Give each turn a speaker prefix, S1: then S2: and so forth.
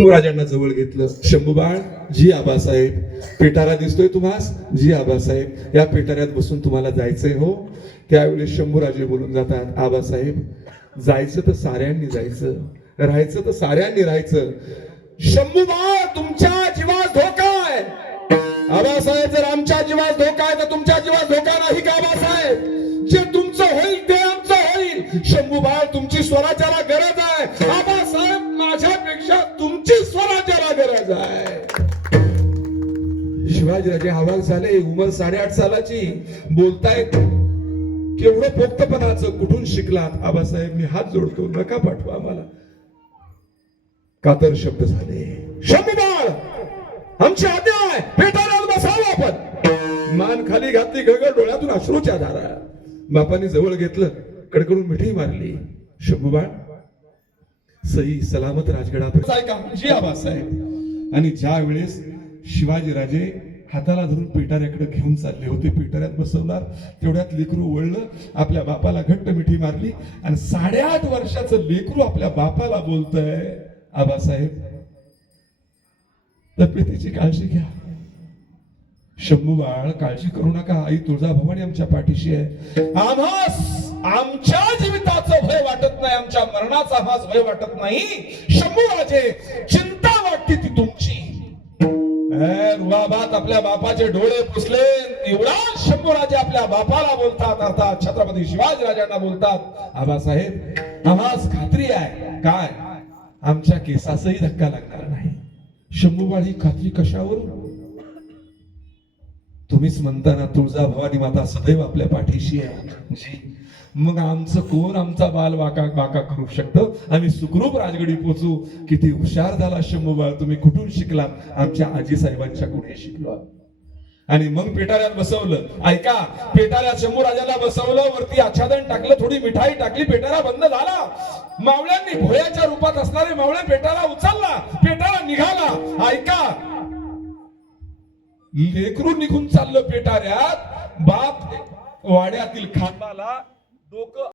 S1: राजांना जवळ घेतलं. शंभूबाळ जी आबासाहेब पेटारा दिसतोय तुम्हास? जी आबासाहेब या पेटाऱ्यात बसून तुम्हाला जायचंय हो. त्यावेळी शंभूराजे बोलून जातात आबासाहेब जायचं तर साऱ्यांनी जायचं राहायचं तर साऱ्यांनी राहायचं. शंभूबाळ तुमच्या जीवास धोका आहे. आबासाहेब जर आमच्या जीवास धोका आहे तर तुमच्या जीवास धोका नाही का आबासाहेब? जे तुमचं होईल ते आमचं होईल. शंभूबाळ तुमची स्वराज्याला गरज आहे. शिवाजीराजे हवाल झाले उमर साडेआठ सालाची. बोलतायत केवढं पोक्तपणाचं कुठून शिकलात? आबासाहेब मी हात जोडतो नका पाठवा आम्हाला. कातर शब्द झाले. शंभूबाळ आमची आज्ञा आहे पेटाऱ्यात बसावं आपण. मान खाली घातली गगड डोळ्यातून अश्रूच्या धारा. बापाने जवळ घेतलं कडकडून मिठी मारली. शंभूबाळ सई सलामत राजगडापर्यंत. ऐका जी आबासाहेब. आणि ज्या वेळेस शिवाजीराजे हाताला धरून पिटाऱ्याकडे घेऊन चालले होते. पिटाऱ्यात बसवणार तेवढ्यात लेकरू वळलं आपल्या बापाला घट्ट मिठी मारली आणि साडेआठ वर्षाचं लेकरू आपल्या बापाला बोलतय आबासाहेब तब्येतीची काळजी घ्या. शंभू बाळ काळजी करू नका. आई तुळजाभवानी आमच्या पाठीशी आहे. आम्हास आमच्या जीविताचं भय वाटत नाही. आमच्या मरणाचा आम्हास भय वाटत नाही. शंभू राजे आपल्या बापाचे डोळे पुसले एवढा शंभूराजे आपल्या बापाला बोलतात अर्थात छत्रपती शिवाजी राजांना बोलतात आबासाहेब आम्हाला खात्री आहे. काय? आमच्या केसासही धक्का लागणार नाही. शंभूबाळी खात्री कशावर तुम्हीच म्हणताना तुळजा भवानी माता सदैव आपल्या पाठीशी आहे. मग आमचं कोण आमचा बाल वाका वाका करू शकतं? आम्ही सुखरूप राजगडी पोचू किती हुशार झाला शंभू बाळ तुम्ही कुठून शिकला आमच्या आजी साहेबांच्या कुठे शिकलो? आणि मग पेटाऱ्यात बसवलं. ऐका पेटाऱ्यात शंभू राजाला बसवलं वरती आच्छादन टाकलं थोडी मिठाई टाकली पेटारा बंद झाला. मावळ्यांनी भोयाच्या रूपात असणारे मावळे पेटाला उचलला पेटाला निघाला. ऐका. लेकरू निघून चाललं पेटाऱ्यात. बाप वाड्यातील खांबाला डोकं